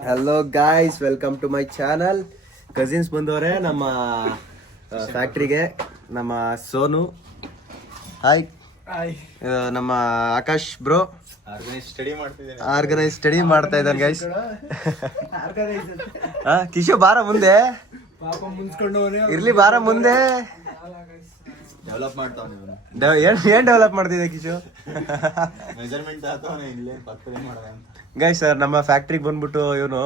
Hello guys, welcome to my channel. Cousins ಬಂದವ್ರೆ ನಮ್ಮ ಫ್ಯಾಕ್ಟ್ರಿಗೆ. ನಮ್ಮ ಸೋನು, ಹಾಯ್. ನಮ್ಮ ಆಕಾಶ್ ಬ್ರೋ ಆರ್ಗನೈಸ್ ಸ್ಟಡಿ ಮಾಡ್ತಾ ಇದ್ದಾನೆ ಗೈಸ್. ಕಿಶೋ ಬಾರ ಮುಂದೆ, ಇರ್ಲಿ ಬಾರ ಮುಂದೆ. ಡೆವಲಪ್ ಮಾಡ್ತಾವ ಏನ್ ಡೆವಲಪ್ ಮಾಡ್ತಿದ್ದೆ ಕಿಶೋ? ಮೆಜರ್ಮೆಂಟ್ ಗೈಸ್ ಸರ್, ನಮ್ಮ ಫ್ಯಾಕ್ಟ್ರಿಗೆ ಬಂದ್ಬಿಟ್ಟು ಇವನು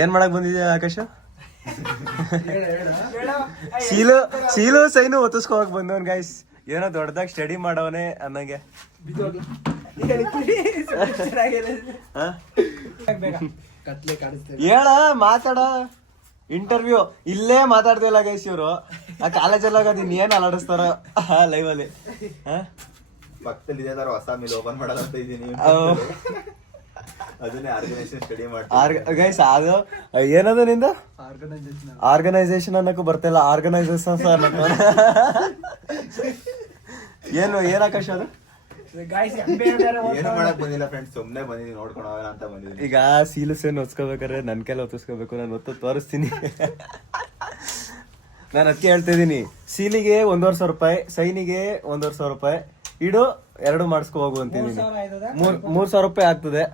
ಏನ್ ಮಾಡಕ್ ಬಂದಿದ್ಯಾ ಆಕಾಶ? ಸೀಲು ಸೈನು ಒತ್ತಿಸ್ಕೋಕ್ ಬಂದವನ್ ಗೈಸ್. ಏನೋ ದೊಡ್ಡದಾಗಿ ಸ್ಟಡಿ ಮಾಡವನೆ ಅನ್ನಂಗೆ. ಹೇಳ, ಮಾತಾಡ. ಇಂಟರ್ವ್ಯೂ ಇಲ್ಲೇ ಮಾತಾಡ್ತಿಲ್ಲ ಗೈಸ್ ಇವ್ರು. ಆ ಕಾಲೇಜಲ್ಲಿ ಹೋಗೋದು ಇನ್ನೇನ್ ಅಲಾಡಿಸ್ತಾರ ಲೈವ್ ಅಲ್ಲಿ. ಪಕ್ಕದಲ್ಲಿ ಇದೇ ತರ ಹೊಸ ಮಿಲ್ ಓಪನ್ ಮಾಡಲ್ಲ ಅಂತ ಇದೀನಿ. ಅದನ್ನೇ ಆರ್ಗನೈಸೇಷನ್ ಸ್ಟಡಿ ಮಾಡ್ತೀನಿ ಗೈಸ್. ಅದು ಏನದು ನಿಂದ? ಆರ್ಗನೈಸೇಷನ್ ಅನ್ನಕ್ಕೂ ಬರ್ತಿಲ್ಲ, ಆರ್ಗನೈಸೇಷನ್ ಸರ್ ಅನ್ನಕ್ಕ. ಏನ್ ಆಕಾಶ ಅದು? ಏನು ಮಾಡಕ್ ಬಂದಿಲ್ಲ ಫ್ರೆಂಡ್ಸ್, ಸುಮ್ನೆ ಬಂದಿದ್ದೀನಿ, ನೋಡ್ಕೊಂಡು ಹೋಗೋಣ ಅಂತ ಬಂದಿದ್ದೀನಿ. ಈಗ ಸೀಲುಸೇನ್ ಹೊತ್ಸ್ಕೋಬೇಕಾದ್ರೆ ನನ್ ಕೈಲಿ ಹೊತ್ತಿಸ್ಕೋಬೇಕು. ನಾನು ಹೊತ್ತು ತೋರಿಸ್ತೀನಿ. ನಾನು ಅದಕ್ಕೆ ಹೇಳ್ತಾ ಇದೀನಿ, ಸೀಲಿಗೆ 1,500 ರೂಪಾಯಿ, ಸೈನಿಗೆ 1,500 ರೂಪಾಯಿ ಇಡು, 2 ಮಾಡಿಸ್ಕೊ ಹೋಗು ಅಂತಿದ್ದೀನಿ. 3,000 ರೂಪಾಯಿ ಆಗ್ತದೆ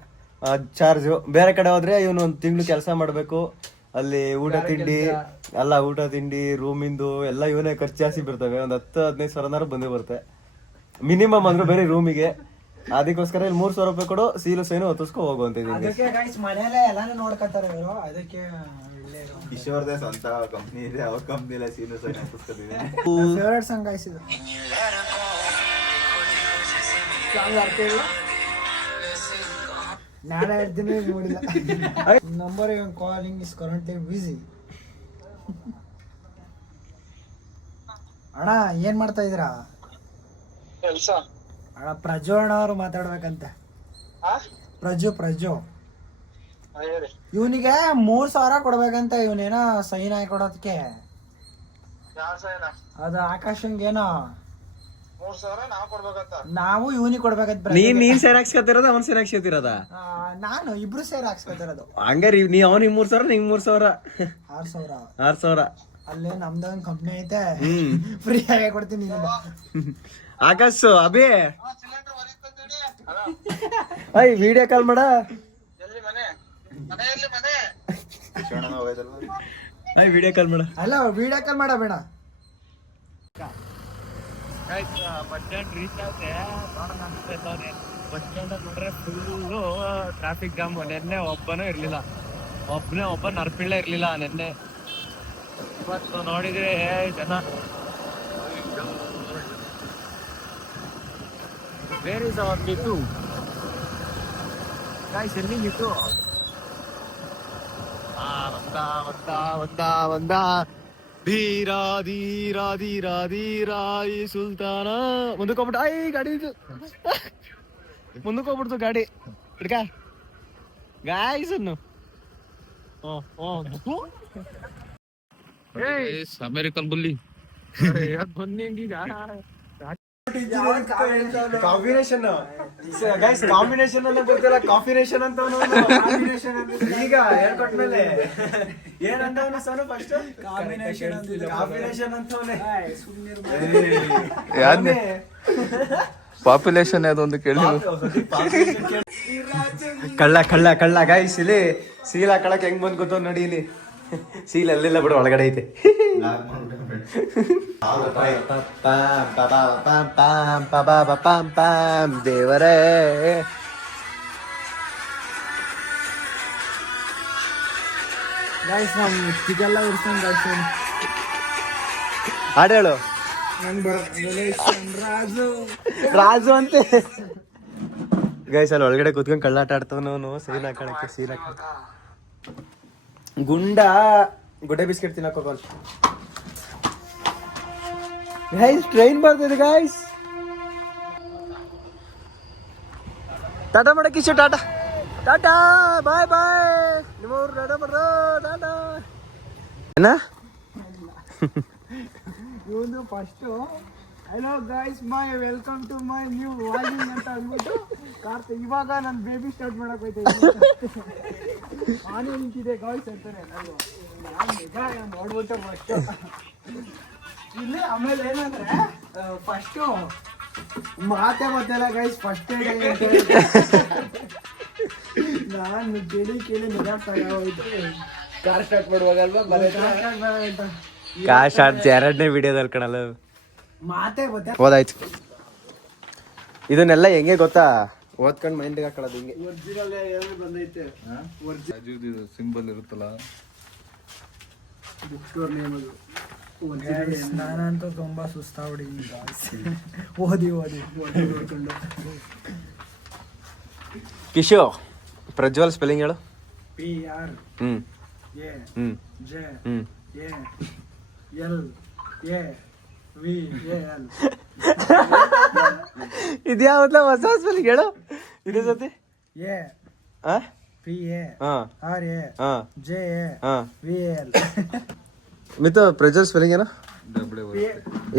ಚಾರ್ಜು. ಬೇರೆ ಕಡೆ ಹೋದ್ರೆ ಇವನು 1 ತಿಂಗಳು ಕೆಲಸ ಮಾಡ್ಬೇಕು. ಅಲ್ಲಿ ಊಟ ತಿಂಡಿ ರೂಮಿಂದು ಎಲ್ಲ ಇವನೇ ಖರ್ಚು ಜಾಸ್ತಿ ಬರ್ತವೆ. 10-15 ಸಾವಿರನಾರು ಬಂದೇ ಬರುತ್ತೆ ಮಿನಿಮಮ್ ಅಂದ್ರೆ ಬೇರೆ ರೂಮಿಗೆ. ಅದಕ್ಕೋಸ್ಕರ ಇಲ್ಲಿ 3,000 ರೂಪಾಯಿ ಕೊಡು, ಸೀಲು ಸೈನು ಹೊತ್ತಿಸ್ಕೊ ಹೋಗು ಅಂತಿದ್ದೀನಿ. ಕಿಶೋರ್ದೇ ಸ್ವಂತ ಕಂಪ್ನಿ ಇದೆ, ಅವ್ರ ಕಂಪ್ನಿಲೇ ಸೀನು ಸೈನ್ ಹಾಕಿಸ್ಕೊತಿದ್ದೀನಿ. ನಾಳೆ ಹೇಳ್ತೀನಿ, ನೋಡಿಲ್ಲ. ನಂಬರ್ ಕಾಲಿಂಗ್ ಇಸ್ ಕರೆಂಟ್ಲಿ ಬಿಸಿ. ಅಣ್ಣ ಏನ್ ಮಾಡ್ತಾ ಇದೀರಾ? ಅಣ್ಣ ಪ್ರಜ್ವಲ್ ಅಣ್ಣ ಅವ್ರು ಮಾತಾಡ್ಬೇಕಂತೆ. ಪ್ರಜ್ವಲ್ ಇವನಿಗೆ 3,000 ಕೊಡ್ಬೇಕಂತ. ಇವನೇನೋ ಸೈನ್ ಹಾಕಿ ಕೊಡೋದಕ್ಕೆ. ಅದು ಆಕಾಶಂಗೇನೋ 3,000 ನಾವು ಕೊಡ್ಬೇಕಂತ. ನಾವು ಇವನಿಗೆ ಕೊಡ್ಬೇಕಂತ. ನೀನ್ ಸೇರ್ ಹಾಕ್ಸ್ಕೊತಿರೋದ ಅವನ್ ಸೇರ್ ಹಾಕ್ಸ್ಕೊತಿರೋದ? ನಾನು ಇಬ್ರು ಸೇರಿ ಹಾಕ್ಸ್ಕೊತಿರೋದು. ಹಂಗಾರೆ ನೀ ಅವ್ನಿಗೆ 3,000, ನಿಂಗ್ 3,000. 6,000. ಅಲ್ಲೇ ನಮ್ದೊಂದು ಕಂಪ್ನಿ ಐತೆ, ಫ್ರೀ ಆಗಿ ಕೊಡ್ತೀನಿ. ಆಕಾಶ್ ಅಭಿ ವಿಡಿಯೋ ಕಾಲ್ ಮಾಡ. ವಿಡಿಯೋ ಕಾಲ್ ಮಾಡ. ಅಲ್ಲ ವಿಡಿಯೋ ಕಾಲ್ ಮಾಡ ಬೇಡ. ಬಸ್ ಸ್ಟ್ಯಾಂಡ್ ರೀಚ್ ಆದ್ರೆ ಬಸ್ ಸ್ಟ್ಯಾಂಡ್ ನೋಡ್ರೆ ಫುಲ್ಲು ಟ್ರಾಫಿಕ್ ಜಾಮ್. ನೆನ್ನೆ ಒಬ್ಬನೂ ಇರ್ಲಿಲ್ಲ, ಒಬ್ಬ ನರ್ಪಿಳ್ಳೆ ಇರ್ಲಿಲ್ಲ ನೆನ್ನೆ. ಇವತ್ತು ನೋಡಿದ್ರೆ ಜನ. Where is our Mitu guys? ಎಲ್ಲಿ ಮಿತು? ಒಂದ ಧೀರಾ ಧೀರಾ ಧೀರಾ ಧೀರಾ ಈ ಸುಲ್ತಾನ. ಮುಂದಕ್ಕೆ ಹೋಗ್ಬಿಟ್ಟು ಗಾಡಿ ಮುಂದಕ್ಕೆ ಹೋಗ್ಬಿಡ್ತು ಗಾಡಿ. ಹಿಡ್ಕ ಗಾಯ್ಸ್ ಅನ್ನು. ಅಮೆರಿಕನ್ ಬುಲ್ಲಿ ಬನ್ನಿ ಈಗ. ಕಾಂಬಿನೇಷನ್ ಗೈಸ್, ಕಾಂಬಿನೇಷನ್ ಅನ್ನ ಗೊತ್ತಿಲ್ಲ, ಕಾಂಬಿನೇಷನ್ ಅಂತ ಈಗ ಹೇಳ್ಕೊಟ್ಮೇಲೆ ಏನಂತವನು ಸರ್ ಫಸ್ಟ್? ಕಾಂಬಿನೇಷನ್ ಅಂತವನೇ. ಪಾಪ್ಯುಲೇಷನ್ ಅದೊಂದು ಕೇಳಿ. ಕಳ್ಳ ಗೈಸ್. ಇಲ್ಲಿ ಸೀಲ್ ಹಾಕೊಳಕ್ ಹೆಂಗ್ ಬಂದ್ ಗೊತ್ತ ನೋಡಿ. ಇಲ್ಲಿ ಸೀಲ್ ಅಲ್ಲೆಲ್ಲ ಬಿಡು, ಒಳಗಡೆ ಐತೆ. ದೇವರೇ ಗೈಸ್ ನಮ್ ಇದೆಲ್ಲ ಇರ್ತಾನೆ ಗೈಸ್. ಹಾಡು ಹೇಳು. ರಾಜು ಅಂತೆ ಗೈಸ್. ಅಲ್ಲಿ ಒಳಗಡೆ ಕೂತ್ಕೊಂಡ್ ಕಳ್ಳಾಟ ಆಡ್ತಾವನು. ಸೀಲ್ ಹಾಕೊಳಕ್ಕೆ ಸೀಲ್ ಹಾಕ ಗುಡ್ಡೆ ಬಿಸ್ಕೆಟ್ ತಿನ್ನಕ್ ಹೋಗೋಣ ಗೈಸ್. ಟ್ರೈನ್ ಬರ್ತಿದೆ ಗೈಸ್. ಟಾಟಾ ಮಾಡ ಕಿಶೋ, ಟಾಟಾ ಟಾಟಾ, ಬಾಯ್ ಬಾಯ್. ನಿಮ್ಮವ್ರು ಟಾಟಾ ಮಾಡ್ರ, ಟಾಟಾ. ಏನ ಇವನು first hello guys my welcome to my new walling ಅಂತ ಅಂದ್ಬಿಟ್ಟು ಇವಾಗ ನಾನು ಬೇಬಿ ಸ್ಟಾರ್ಟ್ ಮಾಡಕ್ ಹೋಯ್ತಾ ಆನೆ ನಿಂತಿದೆ ಗಾಯ್ಸ್ ಅಂತಾನೆ ನಾನು ನಿಜ ನೋಡ್ಬಿಟ್ಟು ಫಸ್ಟ್ ಇಲ್ಲಿ ಆಮೇಲೆ ಏನಂದ್ರೆ ಫಸ್ಟು ಮಾತೇ ಗೊತ್ತಿಲ್ಲ ಗೈಸ್ ಫಸ್ಟ್ ನಾನು ಕೇಳಿ ನಿಜಾಗ್ತಾಗೋಯ್ತು ಕಾರ್ ಸ್ಟಾರ್ಟ್ ಮಾಡುವಾಗಲ್ವಾ ಕಾರ್ ಸ್ಟಾರ್ಟ್ ಎರಡನೇ ವಿಡಿಯೋದಲ್ಲಿ ಕಣಲ್ಲ ಮಾತೇ ಗೊತ್ತ ಓದಾಯ್ತು. ಇದನ್ನೆಲ್ಲ ಹೆಂಗೆ ಗೊತ್ತಾ, ಓದ್ಕೊಂಡು ಮೈಂಡಿಗೆ ಹಾಕೊಳ್ಳೋದು ಹಿಂಗೆ. ಒರಿಜಿನಲ್ ಬಂದೈತೆ ಸಿಂಬಲ್ ಇರುತ್ತಲ್ಲ ಬುಕ್ ಸ್ಟೋರ್ ನೇಮ್ ಅದು. ನಾನಂತೂ ತುಂಬಾ ಸುಸ್ತಾಗ್ಬಿಡಿ ಓದಿ ನೋಡ್ಕೊಂಡು. ಕಿಶೋ ಪ್ರಜ್ವಲ್ ಸ್ಪೆಲ್ಲಿಂಗ್ ಹೇಳು. PR hmm A hmm J hmm A L A V A L. ಇದ್ಯಾವತ್ಲ ಹೊಸ ಸ್ಪೆಲ್ಲಿಂಗ್ ಹೇಳು ಇದೇ ಜೊತೆ. A ಆ P A ಹಾ R A ಹಾ J A ಹಾ V A L. Mitu Prajwal spelling ಏನೋ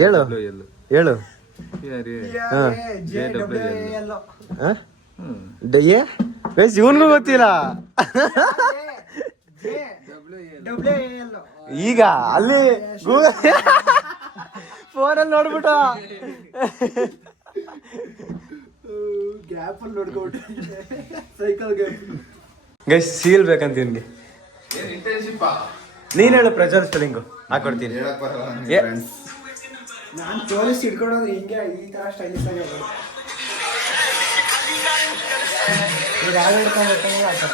ಹೇಳು ಹೇಳು. J W A L. ಇವನ್ಗೂ ಗೊತ್ತಿಲ್ಲ. W A L. ಈಗ ಅಲ್ಲಿ ಫೋನಲ್ಲಿ ನೋಡ್ಬಿಟ್ಟು ಗ್ಯಾಪ್ ಅಲ್ಲಿ ನೋಡ್ಕೊಂಡು ಸೈಕಲ್ ಗ್ಯಾಪ್. ಗೈಸ್ ಸೀಲ್ ಬೇಕಂತ ನಿನ್ಗೆ. ನೀನ್ ಹೇಳು ಪ್ರಜ್ವಲ್ ಸ್ಪೆಲ್ಲಿಂಗು ಹಾಕೊಡ್ತೀನಿ. ನಾನು ಪೊಲೀಸ್ ಹಿಡ್ಕೊಂಡೋದ್ರೆ ಹಿಂಗೆ ಈ ತರ ಸ್ಟೈಲಿಶ್ ಆಗಿ ಹೋಗೋದು. ಈಗ ಹಾಳು ಹಿಡ್ಕೊಂಡು ಬರ್ತಾನೆ ಆ ಥರ.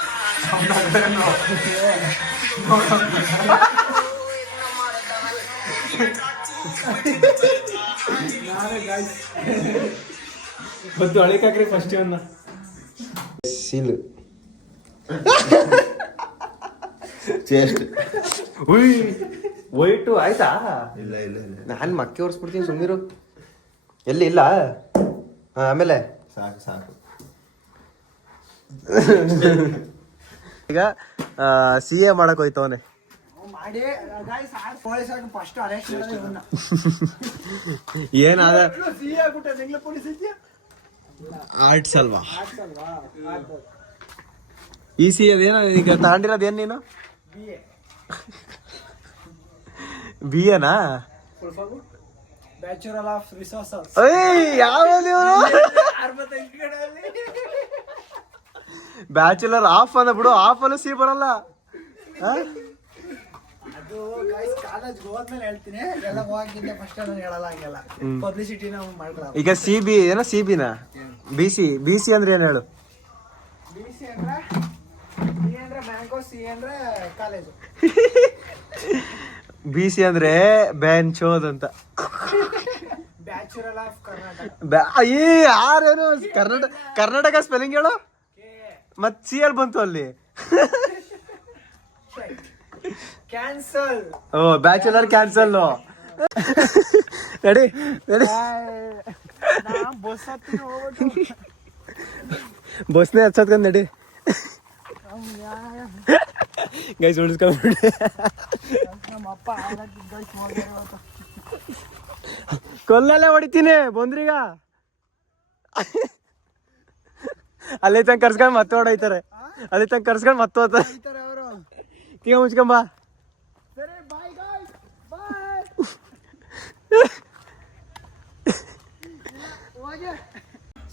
ನಾನೇ ಗಾಯ್ಸ್ ಮತ್ತು ಅಳಿಕಾಕ್ರಿ ಫಸ್ಟ್ ಇವನ್ನ ಸೀಲು. ಚೇಸ್ಟ್ ಉಯ್ ವೈಟು ಆಯ್ತಾ? ಇಲ್ಲ ಇಲ್ಲ ಇಲ್ಲ ನಾನು ಮಕ್ಕೆ ಒರೆಸ್ಬಿಡ್ತೀನಿ ಸುಮ್ಮನಿರು. ಎಲ್ಲಿ ಇಲ್ಲ. ಆಮೇಲೆ ಸಾಕು ಸಾಕು. ಈಗ CA ಮಾಡಕ್ ಹೋಯ್ತವನೆ. ಮಾಡಿ ಗಾಯ್ಸ್ ಪೊಲೀಸ್ ಆಗಿ ಫಸ್ಟ್ ಅರೆಸ್ಟ್ ಮಾಡಿದ್ರೆ ಇವನ್ನ. ಏನಾದ ಸಿಹಿ ಆಗ್ಬಿಟ್ಟೆ ಬೆಂಗ್ಳೂರು ಪೊಲೀಸ್ ಇದೆಯಾ ಆರ್ಟ್ಸ್ ಅಲ್ವಾ? ಆಗ್ತಲ್ವಾ ಆಗ್ಬೋದು. ಈ ಸಿ ಅದೇನ ಈಗ ತಗೊಂಡಿರೋದು ಏನ್ ನೀನು? BA BA full form bachelor of resources. ಯಾವ್ದು ಬ್ಯಾಚುಲರ್ ಆಫ್ ಅಂದ ಬಿಡು, ಆಫ್ ಅಲ್ಲೂ ಸಿ ಬರಲ್ಲ. ಅದು ಗೈಸ್ ಕಾಲೇಜ್ ಹೋದ್ಮೇಲೆ ಹೇಳ್ತೀನಿ, ಎಲ್ಲ ಹೋಗಿದ್ದೆ ಫಸ್ಟ್ ನಾನು ಹೇಳಲ್ಲ ಹಂಗೆಲ್ಲ ಪಬ್ಲಿಸಿಟಿ ನಾವು ಮಾಡ್ಕೊಳ್ಳೋದು. ಈಗ CB ಏನೋ CBನ BC ಅಂದ್ರೆ ಏನ್ ಹೇಳು? BC ಅಂದ್ರೆ B ಅಂದ್ರೆ ಬ್ಯಾಂಕು, C ಅಂದ್ರೆ ಕಾಲೇಜು. BC ಅಂದ್ರೆ ಬ್ಯಾನ್ಚೋದ್ ಅಂತ. Bachelor of Karnataka. ಯಾರೇನು ಕರ್ನಾಟಕ ಸ್ಪೆಲ್ಲಿಂಗ್ ಹೇಳು. ಮತ್ CL ಬಂತು ಅಲ್ಲಿ. ಕ್ಯಾನ್ಸಲ್. ಓ ಬ್ಯಾಚುಲರ್ ಕ್ಯಾನ್ಸಲ್. ನಡಿ ನಡಿ ಬಸ್ ಹತ್ತಿ ಹೋಗ್ಬಿಟ್ಟು ಬಸ್ನೇ ಹಚ್ಚತ್ಕೊಂಡ್ ನಡಿ ಗೈಸ್ ಉಳಿಸ್ಕೊಂಡ್ಬಿಡಿ. ನಮ್ಮ ಅಪ್ಪ ಗೈಸ್ ನೋಡ್ಬೇಕು ಕೊಲ್ಲಲ್ಲೇ ಹೊಡಿತೀನಿ ಬಂದ್ರೀಗ. ಅಲ್ಲಿ ತನಕ ಕರ್ಸ್ಕೊಂಡ್ ಮತ್ತೆ ಹೊಡೈತಾರೆ. ಅಲ್ಲಿ ತನಕ ಕರ್ಸ್ಕೊಂಡ್ ಮತ್ತೆ ಹೋಗ್ತಾರೆ. ಅವರು. ಈಗ ಮುಚ್ಕೊಂಬ. ಸರಿ ಬಾಯ್ ಗೈಸ್ ಬಾಯ್.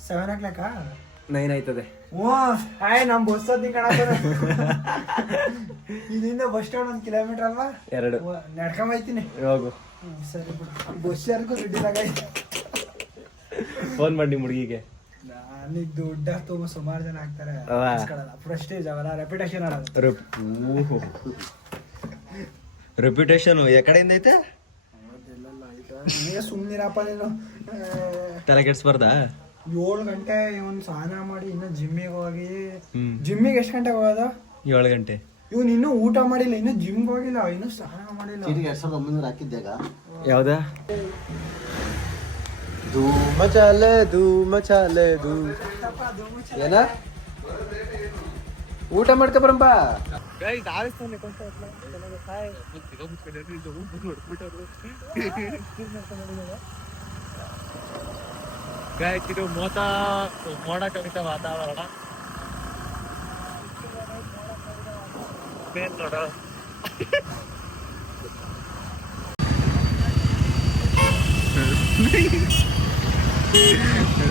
7 o'clock 9 ಆಯ್ತದೆ. ಓ ಹಾಯ್ ನಮ್ಮ ಬಸ್ ಹತ್ತಿ ಕಣಪ್ಪ. ಇಲ್ಲಿಂದ ಬಸ್ ಸ್ಟಾಂಡ್ 1 ಕಿಲೋಮೀಟರ್ ಅಲ್ವಾ? 2 ನಡ್ಕೊಂಡ್ ಹೋಯ್ತೀನಿ. ಹೋಗು. ಸರಿ ಬಿಡು, ಬಸ್ ಯಾರಿಗೂ ದುಡ್ಡಿಲ್ಲ. ಫೋನ್ ಮಾಡಿ ಹುಡುಗಿಗೆ. ನನಗೆ ದುಡ್ಡ ತುಂಬ ಸುಮಾರು ಜನ ಆಗ್ತಾರೆ. ಪ್ರೆಸ್ಟೇಜ್ ಅವರ ರೆಪ್ಯುಟೇಷನ್ ರೆಪ್ಯುಟೇಷನ್ ಕಡೆಯಿಂದ ಐತೆ. ಸುಮ್ಮನಿರಪ್ಪ ನೀನು. ತಲೆ ಕೆಡ್ಸ್ಬಾರ್ದಾ? 7 ಗಂಟೆ ಇವನು ಸ್ನಾನ ಮಾಡಿ ಇನ್ನು ಜಿಮ್ಮಿಗೆ ಹೋಗಿ. ಜಿಮ್ಮಿಗೆ ಎಷ್ಟು ಗಂಟೆಗೆ ಹೋಗೋದು? 7 ಗಂಟೆ. ಇವನು ಇನ್ನೂ ಊಟ ಮಾಡಿಲ್ಲ, ಇನ್ನೂ ಜಿಮ್ಗೆ ಹೋಗಿಲ್ಲ, ಇನ್ನೂ ಸ್ನಾನ ಮಾಡಿಲ್ಲ. 2900 ಹಾಕಿದ್ದಾಗ ಯಾವ್ದ? ಧೂಮ ಚಾಲೆ ಏನ ಊಟ ಮಾಡ್ಕೊ ಬರಂಬ. ಗಾಯಕ್ ಇದು ಮೋಡ ಕವಿತ ವಾತಾವರಣ ಮೇನ್ ನೋಡ.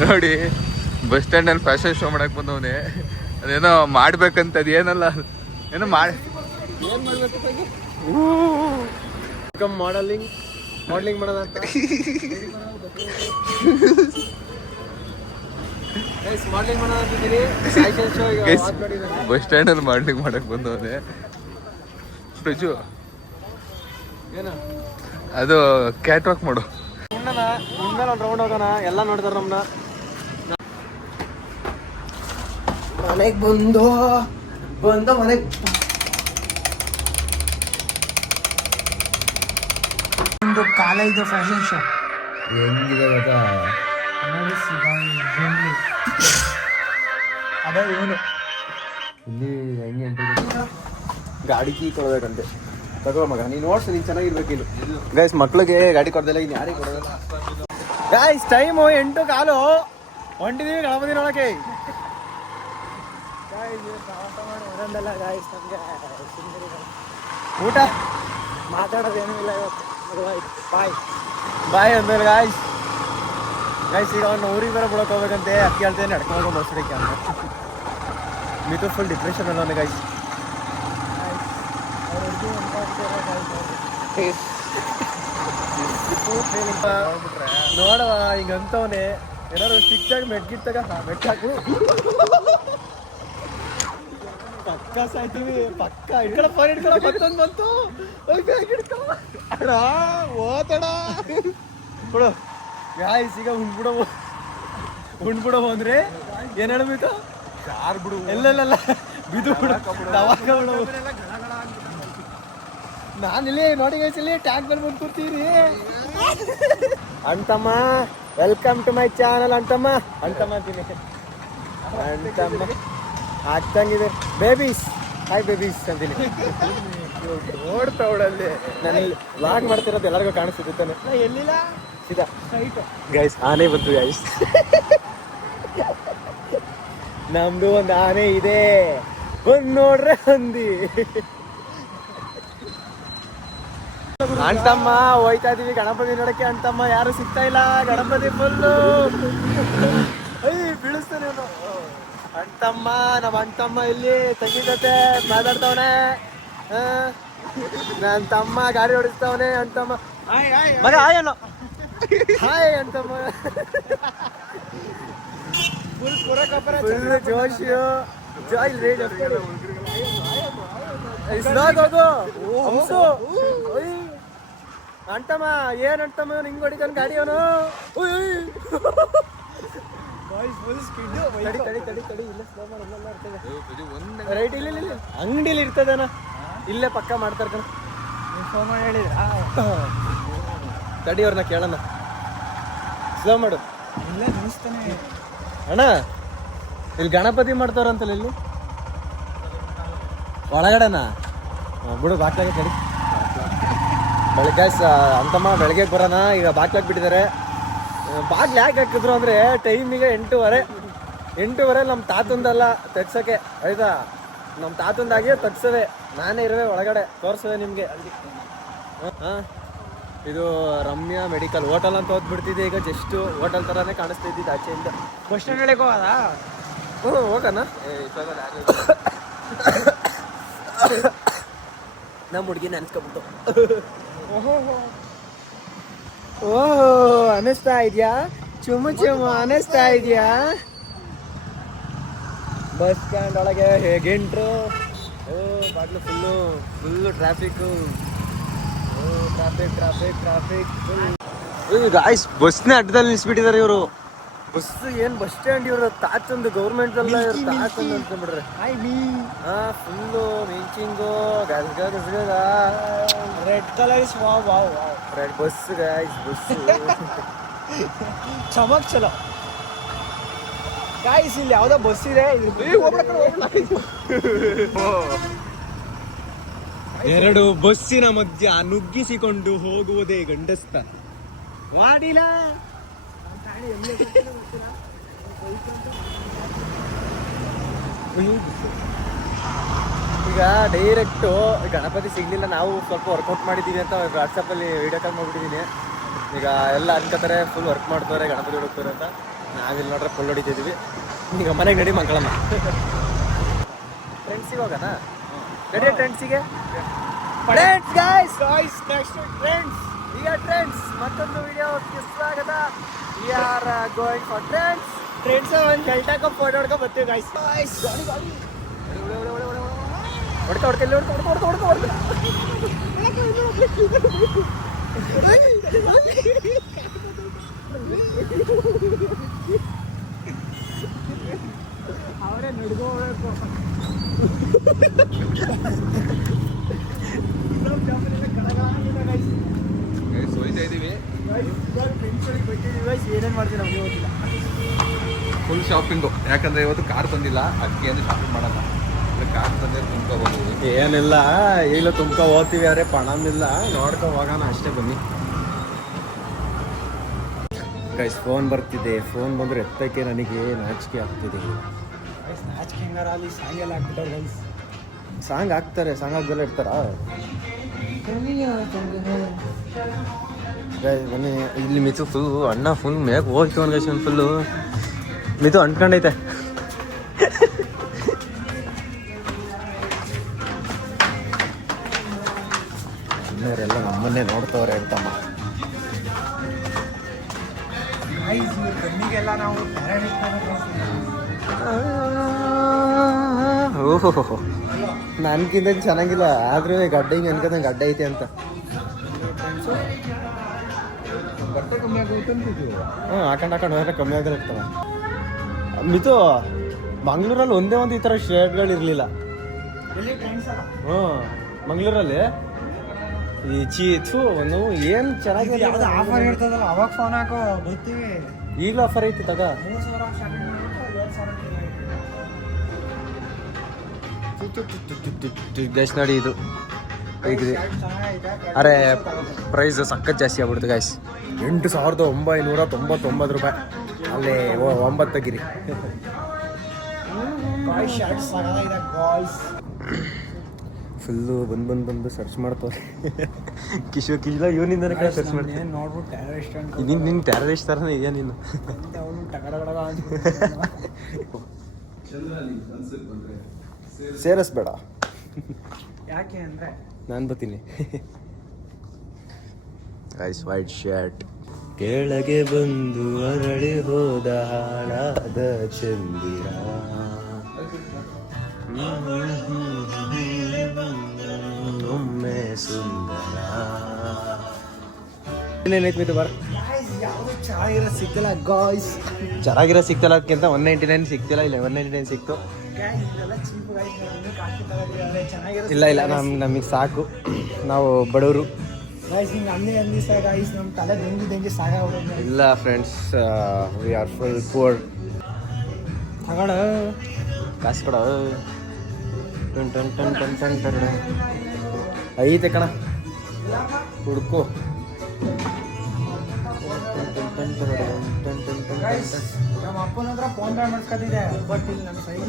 ನೋಡಿ ಬಸ್ ಸ್ಟ್ಯಾಂಡ್ ಅಲ್ಲಿ ಫ್ಯಾಷನ್ ಶೋ ಮಾಡಕ್ ಬಂದವನೇ. ಅದೇನೋ ಮಾಡ್ಬೇಕಂತ ಅದೇನಲ್ಲ ಏನೋ ಮಾಡಿ ಮಾಡಲಿಂಗ್ ಮಾಡೋಣ ಅಂತ ಮಾಡ್ಲಿಂಗ್ ಮಾಡೋಣ ಅಂತಿದ್ದೀನಿ. ಬಸ್ ಸ್ಟ್ಯಾಂಡ್ ಅಲ್ಲಿ ಮಾಡ್ಲಿಕ್ಕೆ ಮಾಡಕ್ ಬಂದವನೇ. ಪ್ರಜು ಏನು ಅದು ಕ್ಯಾಟ್ ವಾಕ್ ಮಾಡು. ಇನ್ಮೇಲೆ ಒಂದು ರೌಂಡ್ ಹೋಗೋಣ. ಎಲ್ಲ ನೋಡ್ತಾರ ನಮ್ಮನ್ನ. ಮನೆಗೆ ಬಂದು ಮನೆಗೆ ಒಂದು ಕಾಲೇಜ್ ಫ್ಯಾಷನ್ ಶೋ ಹೆಂಗಿದೆ ಗೊತ್ತಾ? ಅದೇ ಇವನು ಇಲ್ಲಿ ಹೆಂಗೆ ಅಂತ ಗಾಡಿ ಕೀ ಕೊಡ್ಬೇಕಂತೆ. ತಗೋ ಮಗ, ನೀನು ನೋಡ್ಸಿ, ನೀನು ಚೆನ್ನಾಗಿರ್ಬೇಕು. ಇಲ್ಲಿ ಗೈಸ್ ಮಕ್ಳಿಗೆ ಗಾಡಿ ಕೊಡ್ದಿಲ್ಲ, ಇನ್ನು ಯಾರಿಗೆ ಕೊಡೋದಿಲ್ಲ. ಗೈಸ್ ಟೈಮು 8:15 ಹೊಂಟಿದೀವಿ ಗಣಪತಿ ನೋಡಕ್ಕೆ. ಊಟ ಮಾತಾಡೋದೇನೂ ಇಲ್ಲ ಇವತ್ತು. ಬಾಯ್ ಬಾಯ್ ಅಂದ್ಮೇಲೆ ಗಾಯ್ಸ್ ಈಗ ಅವ್ನು ಊರಿಗೆ ಬೇರೆ ಬಿಡೋಕೆ ಹೋಗ್ಬೇಕಂತೆ. ಅಕ್ಕಿ ಹೇಳ್ತೇನೆ ನಡ್ಕೊಂಡು ಬಸ್ಡಿಕೆ ಅಂತ. ಮಿತು ಫುಲ್ ಡಿಪ್ರೆಷನ್ ಅಲ್ಲ ಗಾಯ್ಸ್. ನೋಡವ ಹಿಂಗ ಅಂತವನೆ ಏನಾದ್ರು ಸಿಕ್ಕಾಗ ಮೆಟ್ಗಿಟ್ಟಾಗ ಮೆಟ್ಟಾಕು ಪಕ್ಕ ಸಾಯ್ತೀವಿ. ಪಕ್ಕ ಇಟ್ಕೊಳ ಫೋನ್ ಇಟ್ಕೊಳ ಮತ್ತೊಂದು ಬಂತು ಓತಡ ಬಿಡು ಗಾಯ್ಸ್. ಈಗ ಉಣ್ಬಿಡೋ ಅಂದ್ರೆ ಏನ್ ಹೇಳ್ಬೇಕು? ಕಾರ್ ಬಿಡು. ಎಲ್ಲ ಬಿದು ದವಾಕ ಬಿಡು. ನಾನಿಲ್ಲಿ ನೋಡಿ ಗೈಸ್, ಇಲ್ಲಿ ಟ್ಯಾಂಕ್ ಮೇಲೆ ಬಂದು ಕೂರ್ತೀರಿ. ಅಂತಮ್ಮ ವೆಲ್ಕಮ್ ಟು ಮೈ ಚಾನಲ್. ಅಂತಮ್ಮ ಅಂತೀನಿ. ಅಂತಮ್ಮ ಆಗ್ತಂಗಿದೆ. ಬೇಬೀಸ್ ಹಾಯ್ ಬೇಬೀಸ್ ಅಂತೀನಿ. ನೋಡ್ತಾವಳಲ್ಲಿ ನಾನು ವ್ಲಾಗ್ ಮಾಡ್ತಿರೋದು ಎಲ್ಲರಿಗೂ ಕಾಣಿಸ್ತಿದ್ದಾನೆ. ಎಲ್ಲಿಲ್ಲ ಸೀದಾ ಗೈಸ್ ಆನೆ ಬಂತು ಗೈಸ್. ನಮ್ದು ಒಂದು ಆನೆ ಇದೆ. ಒಂದ್ ನೋಡ್ರೆ ಹಂದಿ. ಅಂತಮ್ಮ ಹೋಯ್ತಾ ಇದೀವಿ ಗಣಪತಿ ನೋಡಕ್ಕೆ. ಅಂತಮ್ಮ ಯಾರು ಸಿಗ್ತಾ ಇಲ್ಲ. ಗಣಪತಿ ಫುಲ್ಲು ಬೀಳಿಸ್ತಾನೆ ಅವನು. ಅಂತಮ್ಮ ನಮ್ಮ ಅಂತಮ್ಮ ಇಲ್ಲಿ ತಂಗಿ ಜೊತೆ ಮಾತಾಡ್ತವನೆ. ನನ್ನ ತಮ್ಮ ಗಾಡಿ ಓಡಿಸ್ತವನೆ. ಅಂತಮ್ಮ ಮಗ ಹಾಯ್ ಅನ್ನೋ. ಹಾಯ್ ಅಂತಮ್ಮ. ಫುಲ್ ಜೋಶಿಯು ಜಾಯ್ ಅಂತಮ್ಮ. ಏನ್ ಅಂತಮ್ಮ ಹಿಂಗ್ ಹೊಡಿತಾನ ಗಾಡಿ ಅವನು. ತಡಿ ಇಲ್ಲ ಸ್ಲೋ ಮಾಡಿ. ರೈಟ್ ಇಲ್ಲ ಅಂಗಡಿಲಿ ಇರ್ತದನ. ಇಲ್ಲೇ ಪಕ್ಕ ಮಾಡ್ತಾರ ಕಣ. ಫೋನ್ ಮಾಡಿ ಹೇಳಿದ್ರ ತಡಿ ಅವ್ರನ್ನ ಕೇಳೋಣ. ಸ್ಲೋ ಮಾಡು. ಇಲ್ಲ ನಿಲ್ಲಿಸ್ತಾನೆ ಅಣ್ಣ. ಇಲ್ಲಿ ಗಣಪತಿ ಮಾಡ್ತಾರಂತಲ್ಲ ಇಲ್ಲಿ ಒಳಗಡೆನಾ? ಬಿಡು ಬಾಕ್ಲಾಗೆ ತಡಿ. ಬೆಳಗ್ಗೆ ಅಂತಮ್ಮ ಬೆಳಗ್ಗೆ ಬರೋಣ. ಈಗ ಬಾಕ್ಲಾಗ್ ಬಿಟ್ಟಿದ್ದಾರೆ. ಬಾಗ್ಲು ಯಾಕೆ ಹಾಕಿದ್ರು ಅಂದ್ರೆ ಟೈಮಿಗೆ 8:15 ನಮ್ಮ ತಾತಂದಲ್ಲ ತೆಗ್ಸೋಕೆ ಆಯ್ತಾ. ನಮ್ಮ ತಾತಂದಾಗಿ ತೆಗ್ಸವೆ. ನಾನೇ ಇರುವೆ ಒಳಗಡೆ ತೋರ್ಸವೆ ನಿಮ್ಗೆ. ಇದು ರಮ್ಯಾ ಮೆಡಿಕಲ್ ಹೋಟೆಲ್ ಅಂತ ಓದ್ಬಿಡ್ತಿದ್ದೆ. ಈಗ ಜಸ್ಟ್ ಹೋಟೆಲ್ ತರಾನೇ ಕಾಣಿಸ್ತಾ ಇದ್ದಿದ್ದು ಆಚೆಯಿಂದ. ಬಸ್ ಸ್ಟ್ಯಾಂಡ್ ಹೇಳಕ್ ಹೋಗೋದಾ? ಹೋಗೋಣ. ನಮ್ಮ ಹುಡುಗಿ ನೆನ್ಸ್ಕೊಬಿಟ್ಟು. ಓಹೋ ಅನಿಸ್ತಾ ಇದೆಯಾ? ಚುಮ್ಮು ಅನಿಸ್ತಾ ಇದೆಯಾ? ಬಸ್ ಸ್ಟ್ಯಾಂಡ್ ಒಳಗೆ ಹೇಗೆಂಟ್ರು. ಬಾಟ್ಲು ಫುಲ್ಲು ಟ್ರಾಫಿಕ್ಕು. Traffic guys. ಬಸ್ನೇ ಅಡ್ಡದಲ್ಲಿ ನಿಲ್ಸ್ಬಿಟ್ಟಿದ್ದಾರೆ ಇವರು. ಬಸ್ ಏನ್ ಬಸ್ ಸ್ಟ್ಯಾಂಡ್ ಇವ್ರ ತಾತಂದು ಗೌರ್ಮೆಂಟ್ ಅಲ್ಲ. ಇವ್ರ ತಾತಂದು ಅನ್ಕೊಂಡ್ಬಿಡ್ರೆ ಫುಲ್ಲು ಮಿಂಚಿಂಗು ಗಸ್ಗದ red colour red bus guys. Bus ಚಮಕ್ ಚಲೋ ಗಾಯ್ಸ್. ಇಲ್ಲಿ ಯಾವ್ದೋ ಬಸ್ ಇದೆ. ಎರಡು ಬಸ್ಸಿನ ಮಧ್ಯ ನುಗ್ಗಿಸಿಕೊಂಡು ಹೋಗುವುದೇ ಗಂಡಸ್ತ. ವಾಡಿಲ ಈಗ ಡೈರೆಕ್ಟು ಗಣಪತಿ ಸಿಗ್ಲಿಲ್ಲ, ನಾವು ಸ್ವಲ್ಪ ವರ್ಕೌಟ್ ಮಾಡಿದ್ದೀವಿ ಅಂತ ವಾಟ್ಸಪ್ಪಲ್ಲಿ ವೀಡಿಯೋ ಕಾಲ್ ಮಾಡಿಬಿಟ್ಟಿದ್ದೀನಿ. ಈಗ ಎಲ್ಲ ಅನ್ಕೋತಾರೆ ಫುಲ್ ವರ್ಕ್ ಮಾಡ್ತಾರೆ, ಗಣಪತಿ ಹುಡುಕ್ತಾರೆ ಅಂತ. ನಾವಿಲ್ಲಿ ನೋಡ್ರೆ ಫುಲ್ ಹೊಡಿತಿದ್ದೀವಿ. ಈಗ ಮನೆಗೆ ನಡಿ ಮಕ್ಕಳಮ್ಮ. ಫ್ರೆಂಡ್ಸಿಗೆ ಹೋಗೋಣ, ನಡಿ ಟ್ರೆಂಡ್ಸಿಗೆ. Friends guys next Trends. ಈಗ ಟ್ರೆಂಡ್ಸ್ ಮತ್ತೊಂದು ವಿಡಿಯೋಕ್ಕೆ ಸ್ವಾಗತ. We are going for Trends. Trends ಒಂದು ಶೆಲ್ಟಾಕ ಫೋಟೋ ಹೊಡ್ಕೊ ಬರ್ತೀವಿ ಗಾಯ್ಸ್. ಹೊಡ್ಕೊ ಅವರೇ ನಡ್ಕೋಬೇಕು. ಸೋಯ್ತಾ ಇದೀವಿ. ಏನೇನು ಮಾಡ್ತೀವಿ ನಮಗೆ ಗೊತ್ತಿಲ್ಲ. ಫುಲ್ ಶಾಪಿಂಗು, ಯಾಕಂದ್ರೆ ಇವತ್ತು ಕಾರ್ ಬಂದಿಲ್ಲ, ಅದಕ್ಕೆ ಏನು ಶಾಪಿಂಗ್ ಮಾಡಲ್ಲ. ಕಾರ್ ಬಂದ್ರೆ ತುಂಬ್ಕೋಬೋದು. ಏನಿಲ್ಲ, ಈಗಲೂ ತುಂಬ ಹೋಗ್ತೀವಿ, ಆದರೆ ಪಣಮಿಲ್ಲ, ನೋಡ್ಕೊ ಹೋಗೋಣ ಅಷ್ಟೇ. ಬನ್ನಿ ಗೈಸ್, ಫೋನ್ ಬರ್ತಿದೆ. ಫೋನ್ ಬಂದರೆ ಎತ್ತಕ್ಕೆ ನನಗೆ ನಾಚಿಕೆ ಆಗ್ತಿದೆ. ನಾಚಿಕೆ ಹೆಂಗಾರ ಅಲ್ಲಿ ಸಾಂಗ್ ಎಲ್ಲ ಹಾಕ್ಬಿಟ್ಟವ್ರು ಗೈಸ್. ಸಾಂಗ್ ಹಾಕ್ತಾರೆ, ಸಾಂಗ್ ಹಾಕ್ದೆಲ್ಲ ಇರ್ತಾರ. ಬನ್ನಿ, ಇಲ್ಲಿ ಮಿತು ಫುಲ್ ಅಣ್ಣ ಫುಲ್ ಮೇಕ್ ಹೋಗ್ತೀವಿ ಒಂದು ಗೈಸ್. ಒಂದು ಫುಲ್ಲು ಮಿತು ಅಂಟ್ಕೊಂಡೈತೆ. ಅಣ್ಣವರೆಲ್ಲ ನಮ್ಮನ್ನೇ ನೋಡ್ತವ್ರೆ ಅಂತಮ್ಮ. ಕಣ್ಣಿಗೆಲ್ಲ ನಾವು ಓಹೋ, ನನ್ಗಿಂತ ಚೆನ್ನಾಗಿಲ್ಲ, ಆದ್ರೂ ಗಡ್ಡೆ ಹಿಂಗೆ ಅನ್ಕೋದಂಗೆ ಗಡ್ಡೆ ಐತೆ ಅಂತ. ಬಟ್ಟೆ ಕಮ್ಮಿ ಆಗುತ್ತೆ ಅಂತಿದ್ವಿ. ಹಾಕೊಂಡು ಹೋದ್ರೆ ಕಮ್ಮಿ ಆಗಲ್ಲ ಇರ್ತಾವೆ. ಮಿತು, ಮಂಗ್ಳೂರಲ್ಲಿ ಒಂದೇ ಒಂದು ಈ ಥರ ಶರ್ಟ್ಗಳು ಇರಲಿಲ್ಲ. ಎಲ್ಲಿ ಟ್ರೆಂಡ್ಸ್ ಅಲ್ಲ. ಮಂಗ್ಳೂರಲ್ಲಿ ಈ ಚೀತು ಒಂದು ಏನು ಚೆನ್ನಾಗಿ ಆಫರ್ ಇರ್ತದಲ್ಲ, ಅವಾಗ ಫೋನ್ ಹಾಕೋ ಬರ್ತೀವಿ. ಈಗಲೂ ಆಫರ್ ಐತಿ ತಗ. 3,000 ಶಾಪಿಂಗ್ ಮಾಡ್ಬಿಟ್ಟು 7,000 ಗೈಸ್ ನೋಡಿ, ಇದು ಇದೆ. ಅರೆ ಪ್ರೈಸ್ ಸಖತ್ ಜಾಸ್ತಿ ಆಗ್ಬಿಡ್ತು ಗೈಸ್. 8,999 ರೂಪಾಯಿ. ಅಲ್ಲಿ 9 ತೆಗಿರಿ. ಶರ್ಟ್ಸ್ ಇದೆ ಗಾಯ್ಸ್. ಫುಲ್ಲು ಬಂದು ಸರ್ಚ್ ಮಾಡ್ತವ್ರೆ. ಕಿಶೋಲ ಇವನಿಂದನೇ ಕಡೆ ಸರ್ಚ್ ಮಾಡ್ತೀನಿ. ನೋಡ್ಬಿಟ್ಟು ಟೆರರಿಸ್ಟ್ ಅಂತ ನಿನ್ನ ಟೆರರಿಸ್ಟ್ ಥರನೇ ಇದೆಯಾ ನೀನು? ಸೇರಿಸ್ಬೇಡ. ಯಾಕೆ ಅಂದರೆ ನಾನು ಬರ್ತೀನಿ. Guys, white shirt. ಕೆಳಗೆ ಬಂದು ಅರಳಿ ಹೋದ ಹಾಳಾದ ಚಂದಿರ, ಒಮ್ಮೆ ಸುಂದರ. ಏನೇನೈತೆ ಮಿತು ಬರ? ಯಾವುದು ಚೆನ್ನಾಗಿರೋ ಸಿಕ್ಕಿಲ್ಲ ಗಾಯ್ಸ್. ಚೆನ್ನಾಗಿರೋ ಸಿಕ್ತಲ್ಲ, ಅದಕ್ಕಿಂತ 199 ಸಿಕ್ತಿಲ್ಲ. ಇಲ್ಲ 199 ಸಿಕ್ತು. ಇದೆಲ್ಲ ಚೀಪ್ ಗಾಯ್ಸ್. ಚೆನ್ನಾಗಿರೋ ಇಲ್ಲ ನಮಗೆ ಸಾಕು, ನಾವು ಬಡವರು. ಗಾಯ್ಸ್ ಹಿಂಗೆ ಅಂದಿ ಗಾಯ್ಸ್, ನಮ್ಮ ತಲೆ ದಂಗಿ ಸಾಕಾಗೋದು. ಇಲ್ಲ friends, we are full poor. ತಗೊಳ ಕಾಸು ಕೊಡ. ಐತೆ ಕಣ, ಹುಡ್ಕೋ. ನಮ್ಮ ಅಪ್ಪನ ಹತ್ರ ಫೋನ್ ಪೇ ಮಾಡಿಸ್ಕೊತಿದ್ದೆ, ಬಟ್ ಇಲ್ಲಿ ನಮ್ಮ ಸೈಡ್